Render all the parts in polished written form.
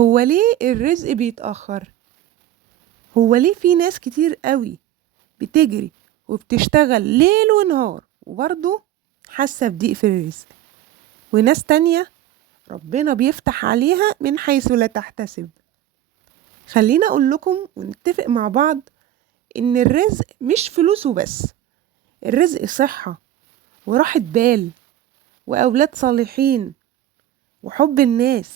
هو ليه الرزق بيتأخر؟ هو ليه في ناس كتير قوي بتجري وبتشتغل ليل ونهار وبرضه حاسة بضيق في الرزق، وناس تانية ربنا بيفتح عليها من حيث لا تحتسب؟ خلينا أقول لكم ونتفق مع بعض إن الرزق مش فلوس وبس، الرزق صحة وراحة بال وأولاد صالحين وحب الناس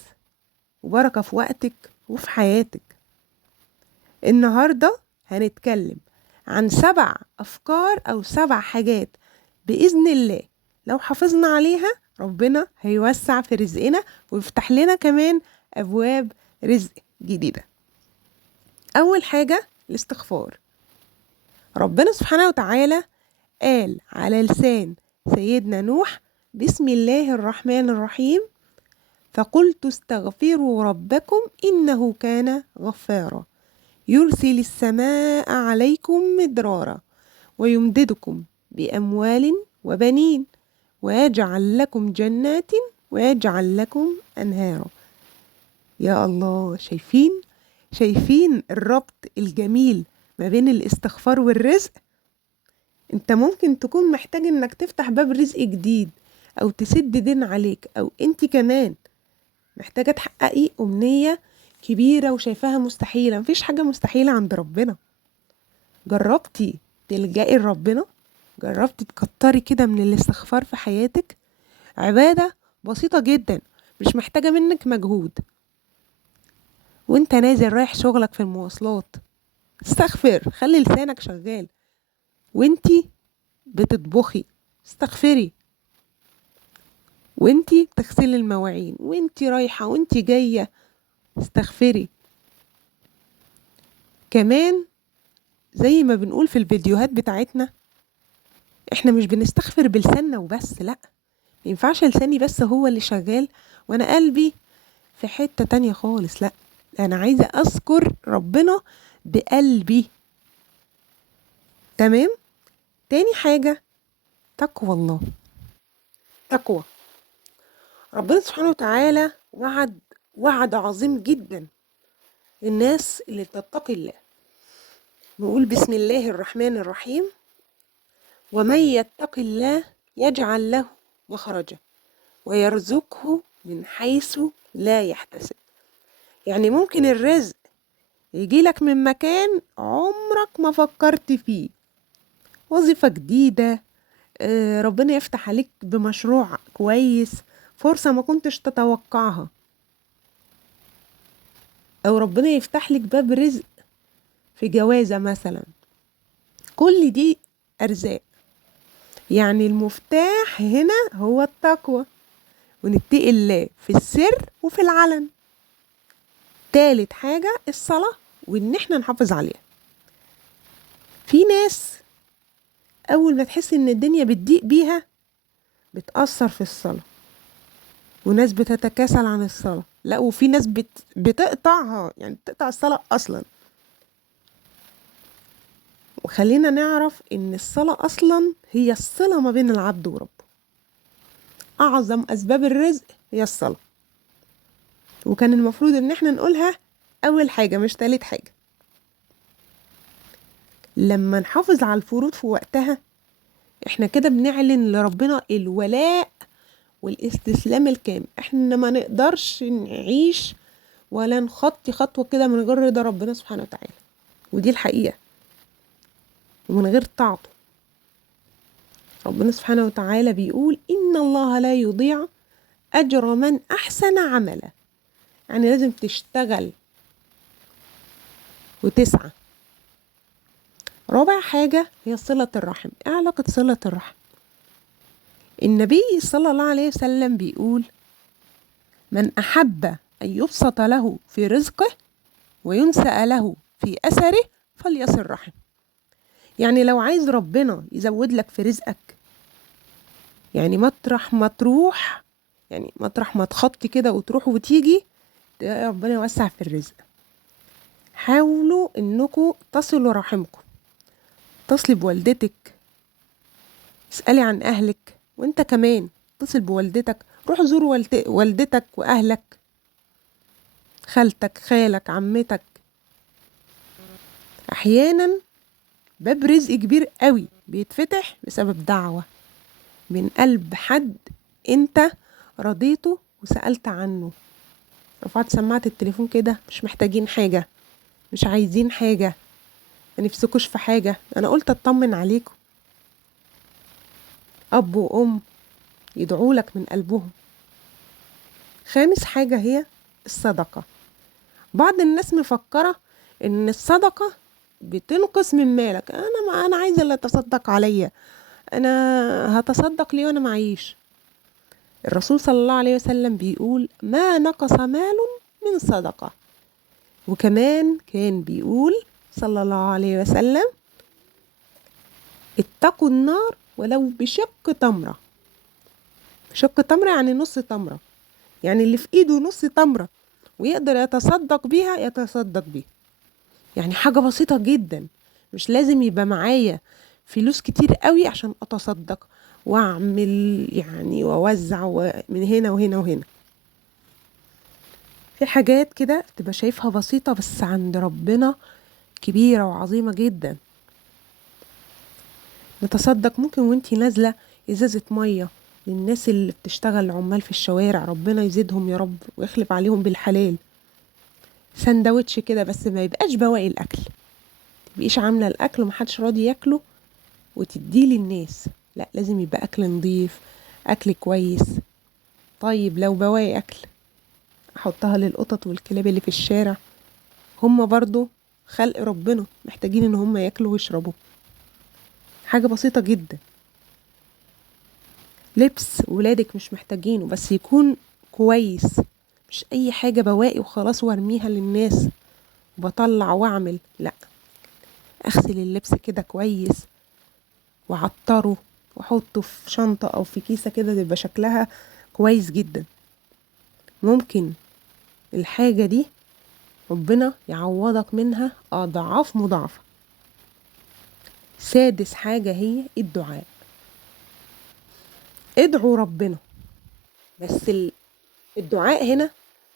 وبركة في وقتك وفي حياتك. النهاردة هنتكلم عن 7 أفكار أو 7 حاجات بإذن الله لو حافظنا عليها ربنا هيوسع في رزقنا ويفتح لنا كمان أبواب رزق جديدة. أول حاجة الاستغفار. ربنا سبحانه وتعالى قال على لسان سيدنا نوح: بسم الله الرحمن الرحيم، فقلت استغفروا ربكم إنه كان غفارا يرسل السماء عليكم مدرارا ويمددكم بأموال وبنين ويجعل لكم جنات ويجعل لكم أنهارا. يا الله، شايفين الربط الجميل ما بين الاستغفار والرزق؟ انت ممكن تكون محتاج انك تفتح باب رزق جديد او تسد دين عليك، او انت كمان محتاجة تحققي أمنية كبيرة وشايفاها مستحيلة. مفيش حاجة مستحيلة عند ربنا. جربتي تلجئي لربنا؟ جربتي تكتري كده من الاستغفار في حياتك؟ عبادة بسيطة جدا مش محتاجة منك مجهود. وانت نازل رايح شغلك في المواصلات استغفر، خلي لسانك شغال. وانتي بتطبخي استغفري، وانتي بتغسلي المواعين، وانتي رايحة وانتي جاية استغفري. كمان زي ما بنقول في الفيديوهات بتاعتنا، احنا مش بنستغفر بلساننا وبس، لا، مينفعش لساني بس هو اللي شغال وانا قلبي في حتة تانية خالص. لا، انا عايزة اذكر ربنا بقلبي. تمام. تاني حاجة تقوى الله. تقوى ربنا سبحانه وتعالى وعد عظيم جدا للناس اللي تتقي الله. نقول بسم الله الرحمن الرحيم: ومن يتق الله يجعل له مخرجا ويرزقه من حيث لا يحتسب. يعني ممكن الرزق يجيلك من مكان عمرك ما فكرت فيه، وظيفة جديدة، ربنا يفتح عليك بمشروع كويس، فرصة ما كنتش تتوقعها، أو ربنا يفتح لك باب رزق في جوازة مثلا. كل دي أرزاق. يعني المفتاح هنا هو التقوى، ونتقي الله في السر وفي العلن. تالت حاجة الصلاة، وإن احنا نحافظ عليها. في ناس أول ما تحس إن الدنيا بتضيق بيها بتأثر في الصلاة، وناس بتتكاسل عن الصلاة. لا، وفي ناس بتقطعها، يعني بتقطع الصلاة أصلا. وخلينا نعرف إن الصلاة أصلا هي الصلة ما بين العبد وربه. أعظم أسباب الرزق هي الصلاة، وكان المفروض إن احنا نقولها أول حاجة مش تالت حاجة. لما نحافظ على الفروض في وقتها احنا كده بنعلن لربنا الولاء والاستسلام الكامل. احنا ما نقدرش نعيش ولا نخطي خطوة كده من غير رضا ربنا سبحانه وتعالى، ودي الحقيقة، ومن غير طاعته. ربنا سبحانه وتعالى بيقول: إن الله لا يضيع أجر من أحسن عملا. يعني لازم تشتغل وتسعى. رابع حاجة هي صلة الرحم. ايه علاقة صلة الرحم؟ النبي صلى الله عليه وسلم بيقول: من أحب أن يبسط له في رزقه وينسأ له في أثره فليصل رحم. يعني لو عايز ربنا يزود لك في رزقك، يعني مطرح ما تروح، يعني مطرح ما تخطي كده وتروح وتيجي ربنا يوسع في الرزق. حاولوا انكم تصلوا رحمكم، اتصلي بوالدتك، اسألي عن اهلك، وانت كمان اتصل بوالدتك، روح زور والدتك واهلك. خالتك، خالك، عمتك. احيانا باب رزق كبير قوي بيتفتح بسبب دعوة من قلب حد انت رضيته وسألت عنه. رفعت سماعة التليفون كده، مش محتاجين حاجة، مش عايزين حاجة، ما نفسكوش في حاجة، انا قلت اطمن عليكم. اب وام يدعولك من قلبهم. خامس حاجة هي الصدقة. بعض الناس مفكرة ان الصدقة بتنقص من مالك. انا عايزة اللي يتصدق عليا، انا هتصدق ليه وانا معيش؟ الرسول صلى الله عليه وسلم بيقول ما نقص مال من صدقة. وكمان كان بيقول صلى الله عليه وسلم اتقوا النار ولو بشق تمرة. شق تمرة يعني نص تمرة، يعني اللي في ايده نص تمرة ويقدر يتصدق بيها يتصدق بيها. يعني حاجة بسيطة جدا، مش لازم يبقى معايا فلوس كتير قوي عشان اتصدق واعمل يعني واوزع من هنا وهنا وهنا. في حاجات كده تبقى شايفها بسيطة بس عند ربنا كبيرة وعظيمة جدا. نتصدق ممكن وانتي نازلة ازازة مية للناس اللي بتشتغل عمال في الشوارع، ربنا يزيدهم يا رب ويخلف عليهم بالحلال. سندوتش كده بس ما يبقاش بواقي الاكل، تبقيش عاملة الاكل ومحدش راضي ياكله وتديه للناس، لا لازم يبقى اكل نظيف، اكل كويس. طيب لو بواقي اكل احطها للقطط والكلاب اللي في الشارع، هم برضو خلق ربنا محتاجين ان هم ياكلوا ويشربوا. حاجة بسيطة جدا. لبس ولادك مش محتاجينه بس يكون كويس، مش اي حاجة بواقي وخلاص وارميها للناس وبطلع واعمل، لا، اغسل اللبس كده كويس وعطره واحطه في شنطة او في كيسة كده تبقى شكلها كويس جدا. ممكن الحاجة دي ربنا يعوضك منها اضعاف مضاعفة. سادس حاجة هي الدعاء. ادعوا ربنا، بس الدعاء هنا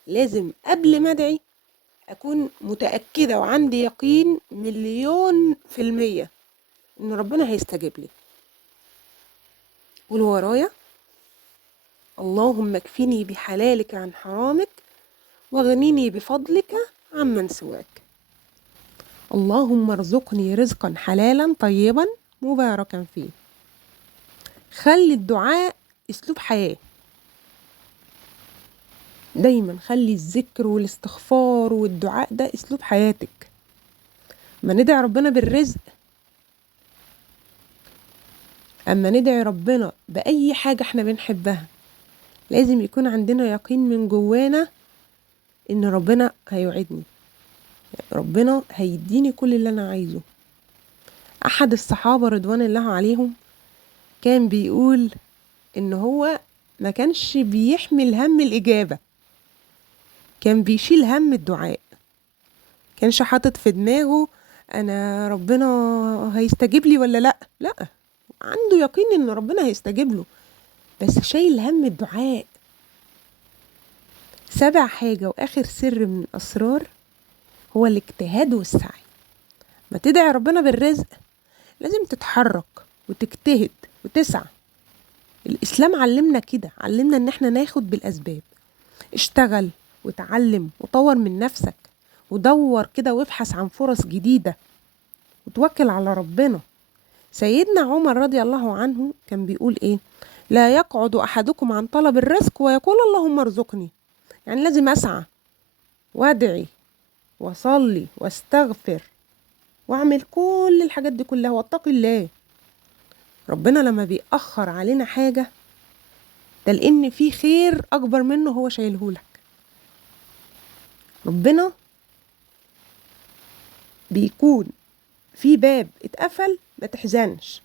لازم قبل ما ادعي اكون متأكدة وعندي يقين 1,000,000% ان ربنا هيستجيب لي. قول ورايا: اللهم اكفني بحلالك عن حرامك واغنني بفضلك عمن سواك. اللهم ارزقني رزقا حلالا طيبا مباركا فيه. خلي الدعاء اسلوب حياة. دايما خلي الذكر والاستغفار والدعاء ده اسلوب حياتك. ما ندعي ربنا بالرزق، اما ندعي ربنا باي حاجة احنا بنحبها لازم يكون عندنا يقين من جوانا ان ربنا هيوعدني، ربنا هيديني كل اللي انا عايزه. احد الصحابة رضوان الله عليهم كان بيقول ان هو ما كانش بيحمل هم الاجابة، كان بيشيل هم الدعاء. كانش حاطط في دماغه انا ربنا هيستجيب لي ولا لا، لا، عنده يقين ان ربنا هيستجيب له بس شايل هم الدعاء. سابع حاجة واخر سر من الاسرار هو الاجتهاد والسعي. ما تدعي ربنا بالرزق لازم تتحرك وتجتهد وتسعى. الاسلام علمنا كده، علمنا ان احنا ناخد بالاسباب. اشتغل وتعلم وطور من نفسك ودور كده وابحث عن فرص جديدة وتوكل على ربنا. سيدنا عمر رضي الله عنه كان بيقول ايه: لا يقعد احدكم عن طلب الرزق ويقول اللهم ارزقني. يعني لازم اسعى وادعي واصلي واستغفر واعمل كل الحاجات دي كلها واتقي الله. ربنا لما بيأخر علينا حاجة ده لان في خير اكبر منه هو شايلهولك. ربنا بيكون في باب اتقفل ما تحزنش.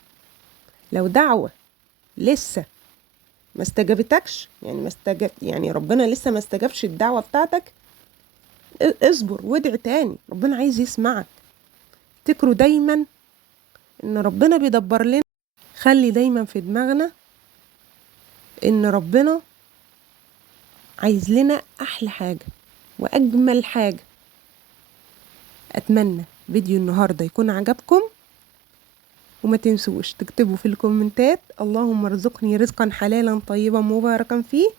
لو دعوة لسه ما استجابتكش، يعني ربنا لسه ما استجابش الدعوة بتاعتك، اصبر وادع تاني، ربنا عايز يسمعك. افتكروا دايما ان ربنا بيدبر لنا. خلي دايما في دماغنا ان ربنا عايز لنا احلى حاجة وأجمل حاجة، أتمنى فيديو النهاردة يكون عجبكم، وما تنسوش تكتبوا في الكومنتات اللهم ارزقني رزقا حلالا طيبا مباركا فيه،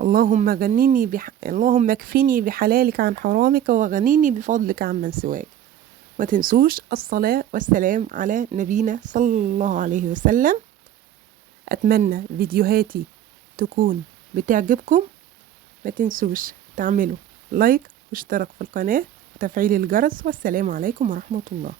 اللهم اكفني بحلالك عن حرامك وغنيني بفضلك عمن سواك. ما تنسوش الصلاة والسلام على نبينا صلى الله عليه وسلم. أتمنى فيديوهاتي تكون بتعجبكم. ما تنسوش تعملوا لايك واشتراك في القناة وتفعيل الجرس، والسلام عليكم ورحمة الله.